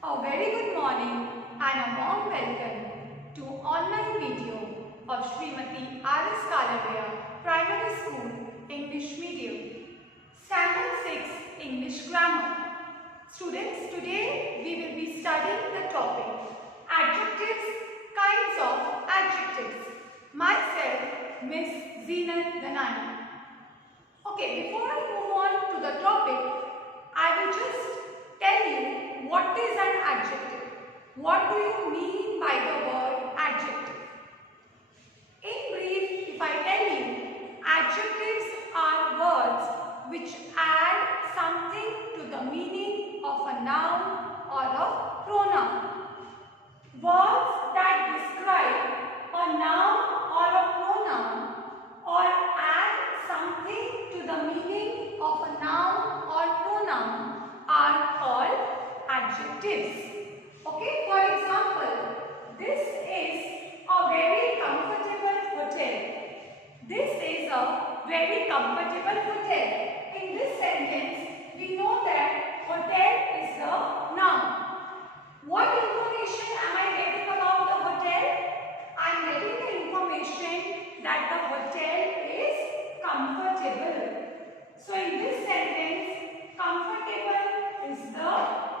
A very good morning and a warm welcome to online video of Smt.R.S.Kalaria Primary School English Medium, Std-6th English Grammar. Students, today we will be studying the topic Adjectives, Kinds of Adjectives. Myself, Miss Zeenat Dhanani. Okay, before I move on to the topic, I will just tell you what is an adjective. What do you mean by the word adjective? In brief, if I tell you, adjectives are words which add something to the meaning of a noun or a pronoun. Words that describe a noun or a pronoun or add something to the meaning of a noun or pronoun are called adjectives. Okay, for example, this is a very comfortable hotel. This is a very comfortable hotel. In this sentence, we know that hotel is a noun. What information am I getting about the hotel? I am getting the information that the hotel is comfortable. So in this sentence, comfortable is the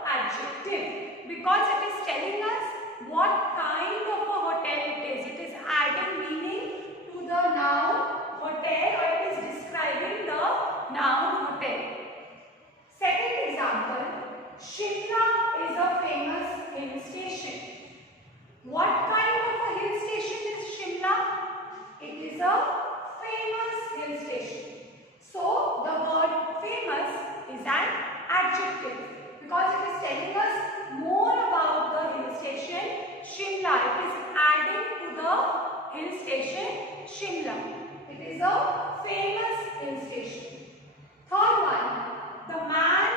adjective because it is telling us what kind of a hotel it is. It is adding meaning to the noun hotel, or it is describing the noun hotel. Second example, Shimla is a famous hill station. What kind of a hill station is Shimla? It is a famous hill station. So the word famous is an adjective because it is telling us more about the hill station Shimla. It is adding to the hill station Shimla. It is a famous hill station. Third one, the man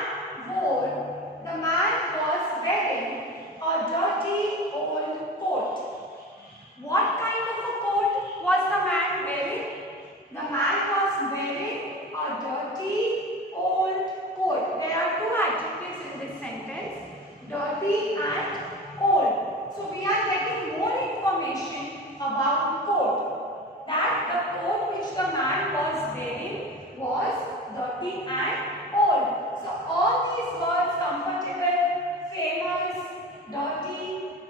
was wearing a dirty old coat. What kind of a coat was the man wearing? The man was wearing a dirty old coat. There are two adjectives in this sentence, dirty and old. So we are getting more information about coat. That the coat which the man was wearing was dirty and old. So all these words, comfortable, famous, dirty,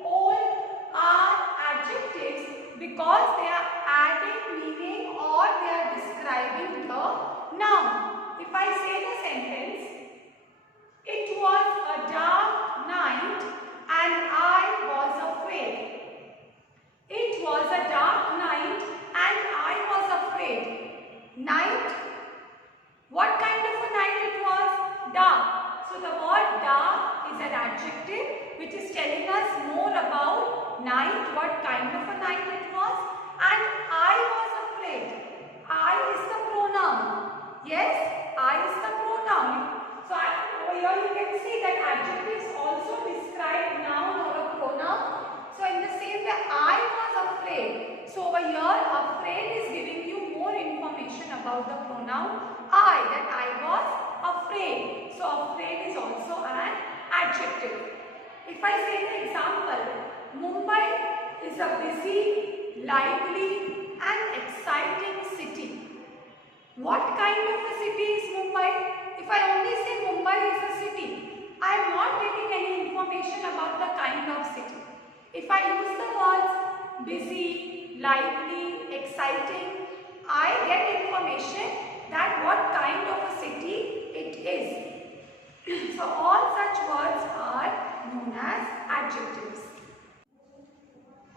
old, are adjectives because they are adding meaning or they are describing the noun. If I say the sentence, it was a dark night and I was afraid. It was a dark night and I was afraid. Night, what kind of a night it was? Dark. So the word dark is an adjective which is telling us more about night, what kind of a night it was. And I was afraid. I is the pronoun. Yes, I is the pronoun. So over here you can see that adjectives also describe noun or a pronoun. So in the same way, I was afraid. So over here, afraid is giving you more information about the pronoun I, that I was afraid. So afraid is also an adjective. If I say the example, Mumbai is a busy, lively and exciting city. What kind of a city is Mumbai? If I only say Mumbai is a city, I am not getting any information about the kind of city. If I use the words busy, lively, exciting, I get information that what kind of a city it is. So all such words are known as adjectives.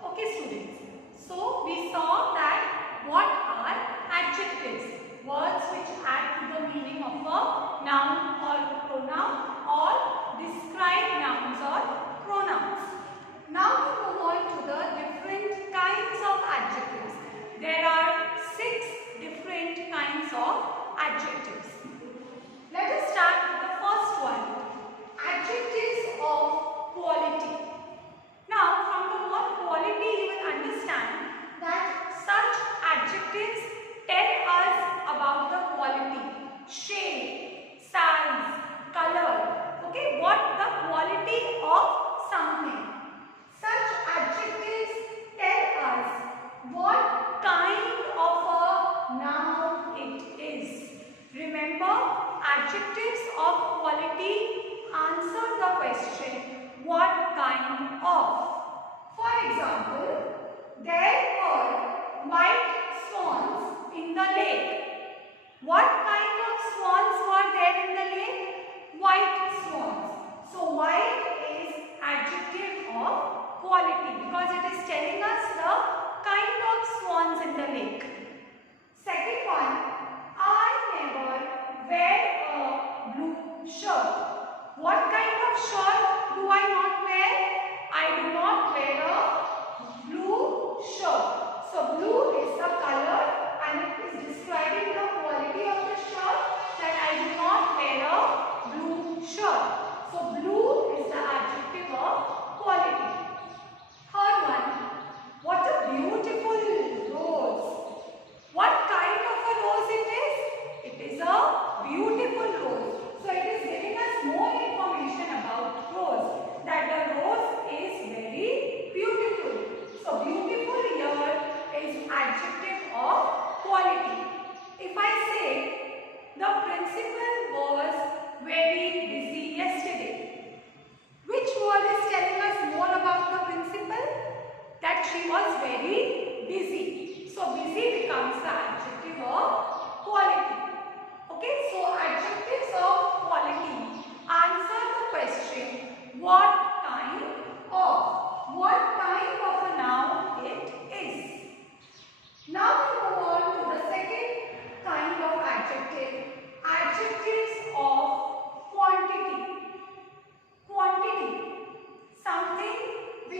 Okay students, so we saw that what are adjectives? Words which add to the meaning of a noun or pronoun or describe nouns or pronouns. Now we move on to the different kinds of adjectives. There are 6 different kinds of adjectives. Let us start with the first one. Adjectives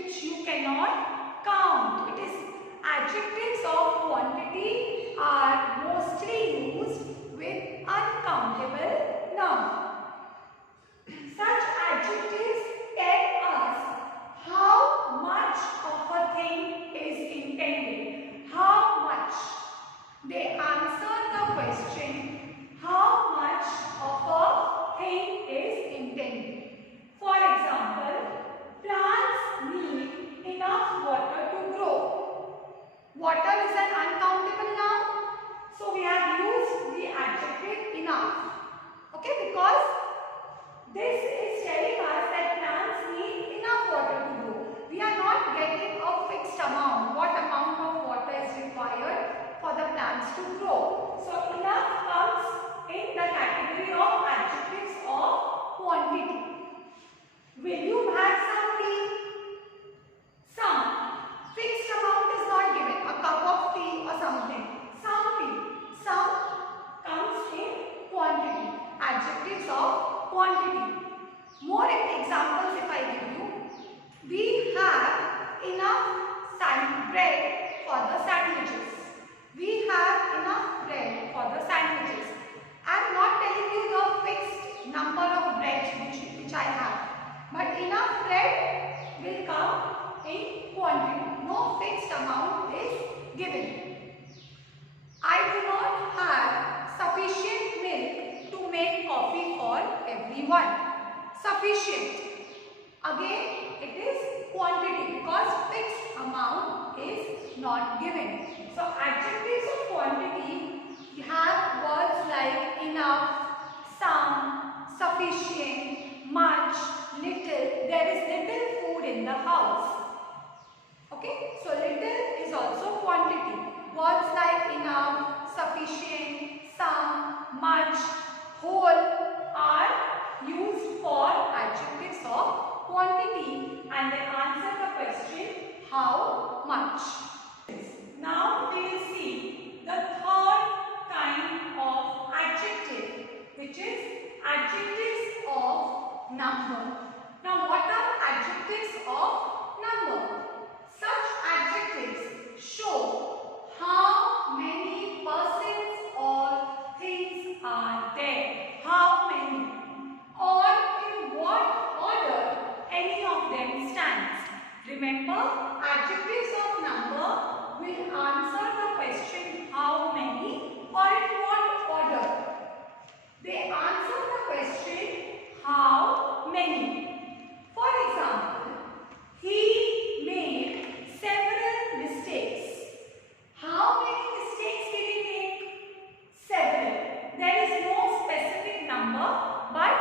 which you cannot count. It is adjectives of quantity are mostly used with uncountable nouns. Such adjectives tell us how much of a thing is intended. How much. They answer the question, how much of a thing is intended. For example, plants need enough water to grow. Water is an uncountable noun. So we have used the adjective enough. Okay, because this is telling us that plants need enough water to grow. We are not getting a fixed amount, what amount of water is required for the plants to grow. So enough comes in the category of adjectives of quantity. Will you have some tea? Some. Fixed amount is not given, a cup of tea or something. Some tea. Some comes in quantity. Adjectives of quantity. More examples if I give you. We have enough bread for the sandwiches. We have enough bread for the sandwiches. I am not telling you the fixed number of bread which I have. But enough bread will come in quantity. No fixed amount is given. I do not have sufficient milk to make coffee for everyone. Sufficient. Again, it is quantity because fixed amount is not given. So, adjectives of quantity have words like enough, some, sufficient, much, little. There is little food in the house. Okay, so little is also quantity. Words like enough, sufficient, some, much, whole are used for adjectives of quantity and they answer the question how much. Now we will see the third kind of adjective, which is adjectives of number. Now what are adjectives of number? Such adjectives show how many persons or things are there. How many? Or in what order any of them stands. Remember, adjectives of number will answer the question how many or in what order. They answer the question how many. For example, he made several mistakes. How many mistakes did he make? Several. There is no specific number, but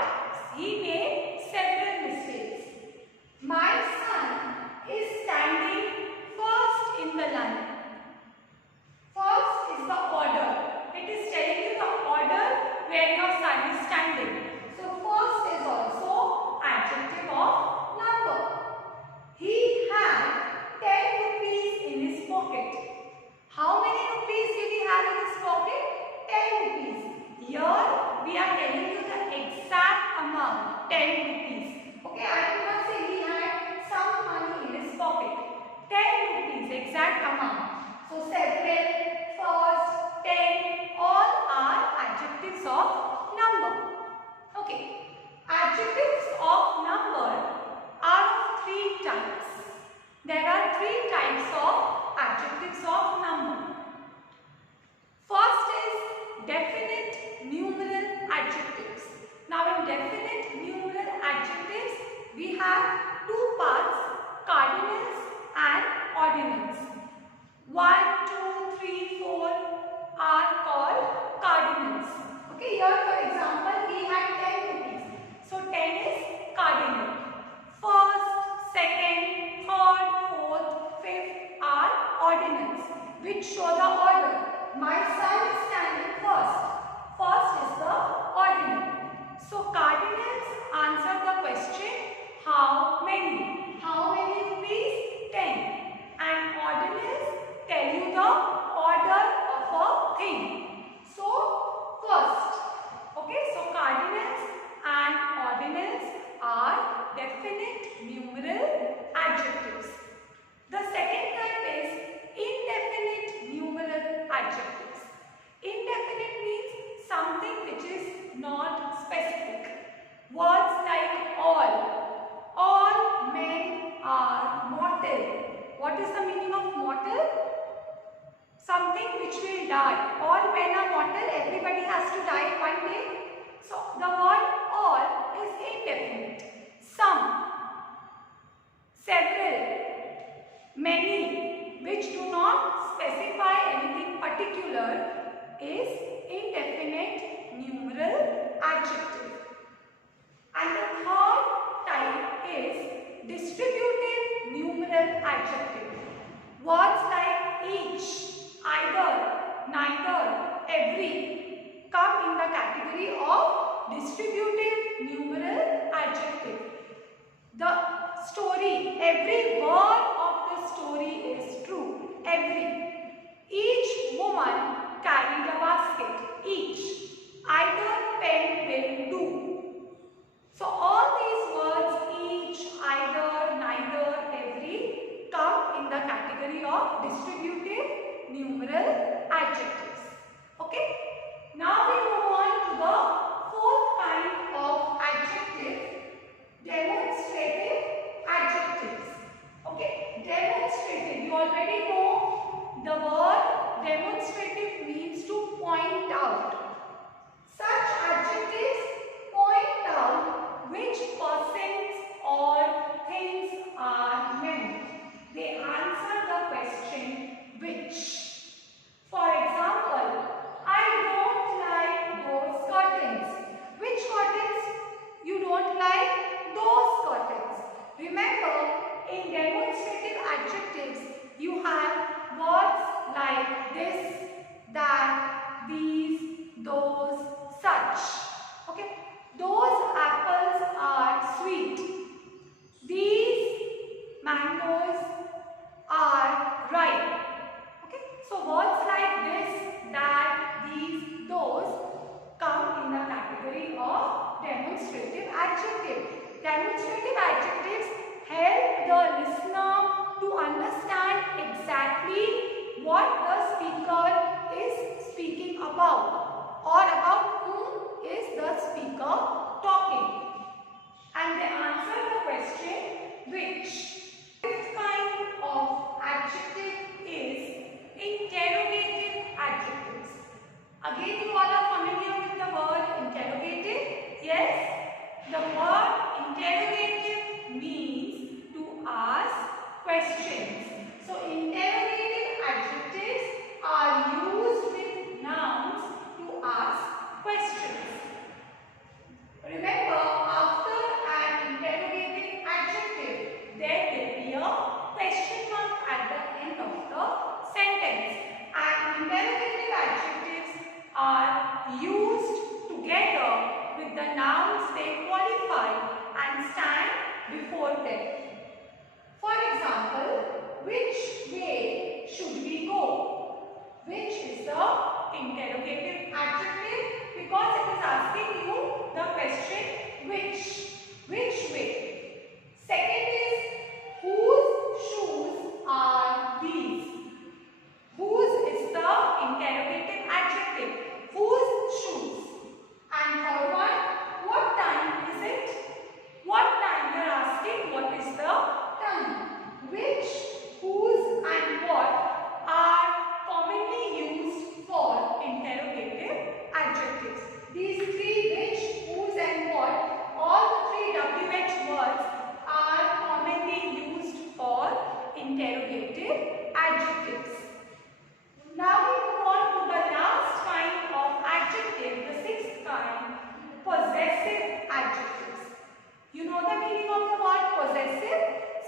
he made several mistakes. My son is standing first in the line. First is the order. It is telling you the order where your son is standing. So first is also adjective of number. He had 10 rupees in his pocket. How many rupees did he have in his pocket? 10 rupees. Here we are telling you the exact amount, 10 rupees. Okay, I do not say he had some money in his pocket. 10 rupees, exact amount. So several, first, 10, all are adjectives of number. Okay, adjectives of number are of three types. There are three types of adjectives of number. First is definite numeral adjectives. Now in definite numeral adjectives, we have two parts, cardinals and ordinals. 1, 2, 3, 4 are called cardinals. Okay, here for example, he had 10 rupees. So 10 is cardinal. First, second, third, fourth, fifth are ordinals, which show the order. My son is standing first. First is the ordinal. So cardinals answer the question how many? How many rupees? 10. And ordinals tell you the order of a thing. So first. Okay, so cardinals and ordinals are definite numeral adjectives. What is the meaning of mortal? Something which will die. All men are mortal. Everybody has to die one day. So the word all is indefinite. Some, several, many, which do not specify anything particular, is indefinite numeral adjective. And the third type is distributive numeral adjective. Words like each, either, neither, every come in the category of distributive numeral adjective. The story, every word of the story is true. Every. Each woman carried a basket. Each. Either pen will do. So all these words, each, either, neither, every, come in the category of distributive numeral adjectives. Okay. Now we move on to the fourth kind of adjective, demonstrative adjectives. Okay. Demonstrative. You already know the word demonstrative means to point out. Such adjectives point out which persons or things are meant. They answer the question which. For example, I don't like those curtains. Which curtains? You don't like those curtains. Remember, in demonstrative adjectives, you have words like this, that, these, those, such. Okay. Those apples are sweet. These mangoes are ripe. Okay. So words like this, that, these, those come in the category of demonstrative adjective. Demonstrative adjectives help the listener to understand exactly what the speaker is speaking about, or about whom is the speaker talking. And they answer the question which. Fifth kind of adjective is interrogative adjectives. Again, you all are familiar with the word interrogative? Yes? The word interrogative means to ask questions. So, interrogative adjectives are used with nouns to ask questions. Remember, after an interrogative adjective, there will be a question mark at the end of the sentence. And interrogative adjectives are used together with the nouns they qualify and stand before them. For example, which way should we go? Which is the interrogative adjective because it is asking you the question which. Which way? Second is whose shoes are these? Whose is the interrogative adjective. Whose shoes? And third one, what time is it? What time? You are asking what is the time. Which, whose and what are commonly used for interrogative adjectives. These three, which, whose and what, all the three WH words are commonly used for interrogative adjectives. Now we move on to the last kind of adjective, the sixth kind, possessive adjectives. You know the meaning of the word possessive?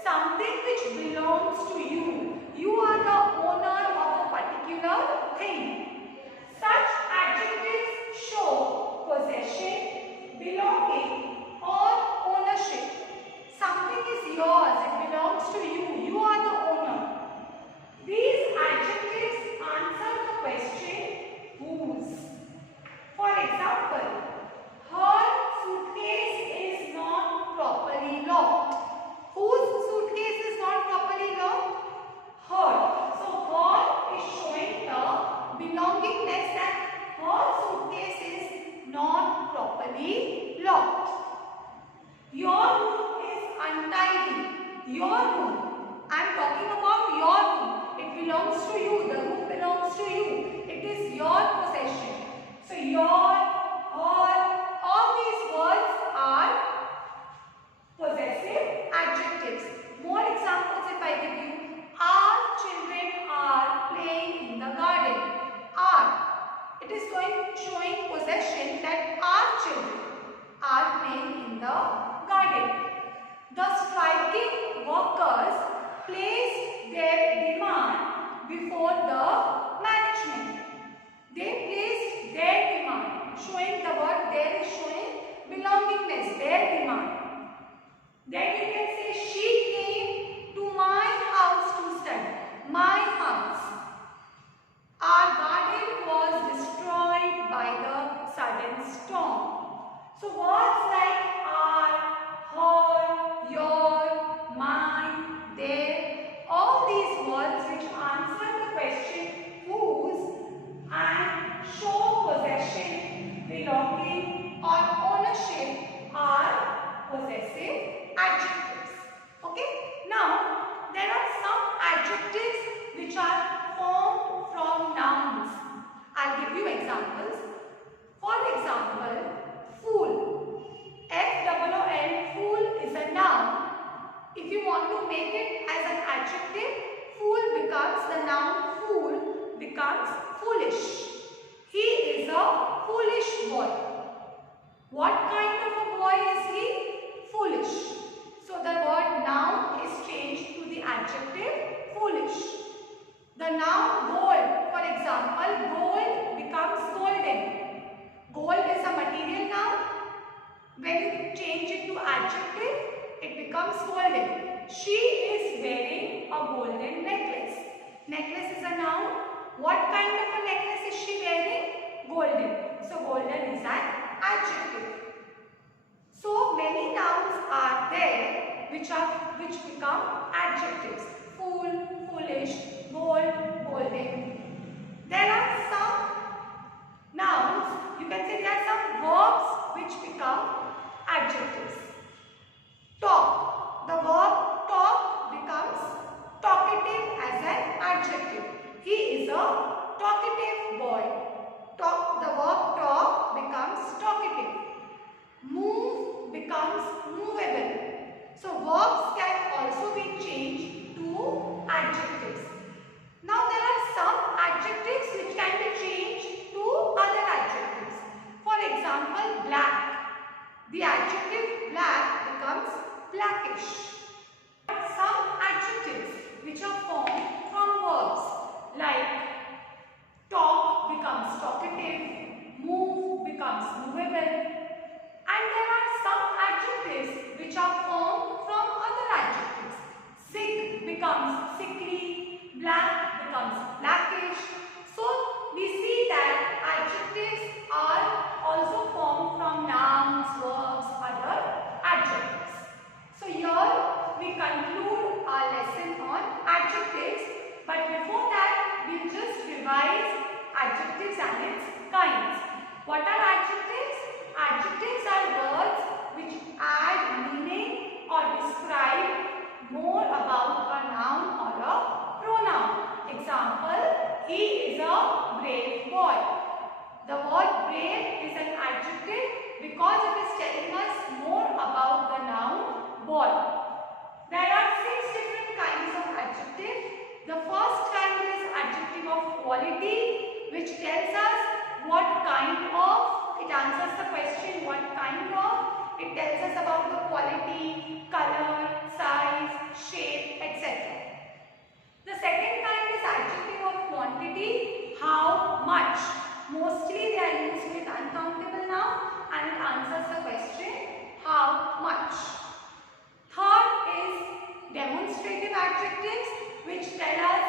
Something which belongs to you. You are the owner of a particular thing. Such adjectives show possession, belonging, or ownership. Something is yours, it belongs to you. You are the owner. These adjectives answer the question whose. For example, her suitcase is not properly locked. Whose suitcase is not properly locked? Her. So her is showing the belongingness that her suitcase is not properly locked. Your room is untidy. Your room. I am talking about belongs to you. The room belongs to you. It is your possession. So your, all these words are possessive adjectives. More examples if I give you. Our children are playing in the garden. Are. It is showing possession that our children are playing in the garden. The striking workers placed their demand before the management. They placed their demand, showing the word there is showing belongingness, their demand. Then you can say she came to my house to study. My house. Our garden was destroyed by the sudden storm. So words like our, her, your, mine, their, all these words which answer the question whose and show possession, belonging or ownership are possessive adjectives. Okay. Now there are some adjectives which are formed from nouns. I'll give you examples. For example, fool. F-O-O-L, fool is a noun. If you want to make it as an adjective, fool becomes, the noun fool becomes foolish. He is a foolish boy. What kind of a boy is he? Foolish. So the word noun is changed to the adjective foolish. The noun gold, for example, gold becomes golden. Gold is a material noun. When you change it to adjective, it becomes golden. She is wearing a golden necklace. Necklace is a noun. What kind of a necklace is she wearing? Golden. So golden is an adjective. So many nouns are there which become adjectives. Fool, foolish, gold, golden. There are some nouns, you can say there are some verbs which become adjectives. Talk. The verb talk becomes talkative as an adjective. He is a talkative boy. Talk, the verb talk becomes talkative. Move becomes movable. So verbs can also be changed to adjectives. Now there are some adjectives which can be changed to other adjectives. For example, black. The adjective black becomes blackish. Some adjectives which are formed from verbs like talk becomes talkative, move becomes movable. And there are some adjectives which are formed from other adjectives. Sick becomes sickly, black becomes blackish. So we see that adjectives are also formed from nouns, verbs, other adjectives. So here we conclude our lesson on adjectives. But before that, we just revise adjectives and its kinds. What are adjectives? Adjectives are words which add meaning or describe more about a noun or a pronoun. Example, he is a brave boy. The word brave is an adjective because it is telling us more about the noun boy. There are 6 different kinds of adjectives. The first kind is adjective of quality, which tells us what kind of, it answers the question what kind of, it tells us about the quality, color, size, shape, etc. The second kind is adjective of quantity, how much. Mostly they are used with uncountable noun and it answers the question how much. Third is demonstrative adjectives which tell us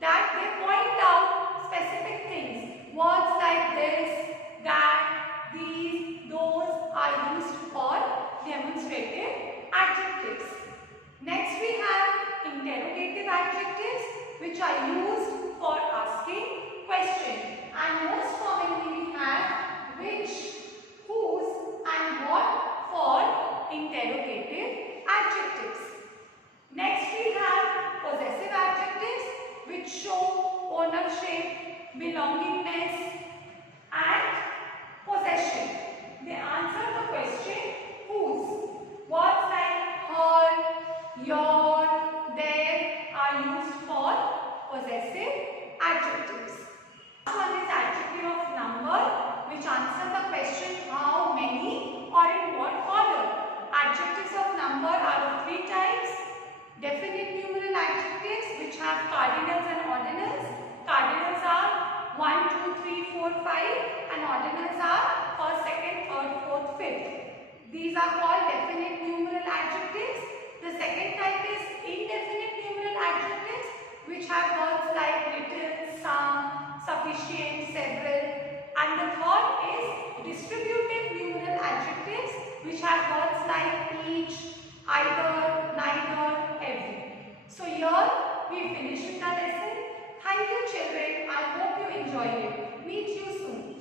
that they point out specific things. Words like this, that, these, those are used for demonstrative adjectives. Next we have interrogative adjectives which are used for asking questions. And most commonly we have which, whose and what for interrogative adjectives. Next we have possessive adjectives possessive adjectives. Last one is adjective of number, which answer the question how many or in what order. Adjectives of number are of three types. Definite numeral adjectives which have cardinals and ordinals. Cardinals are 1, 2, 3, 4, 5 and ordinals are first, second, third, fourth, fifth. These are called definite numeral adjectives. The second type is indefinite numeral adjectives which have words like little, some, sufficient, several. And the third is distributive numeral adjectives which have words like each, either, neither, every. So here we finish with the lesson. Thank you children. I hope you enjoyed it. Meet you soon.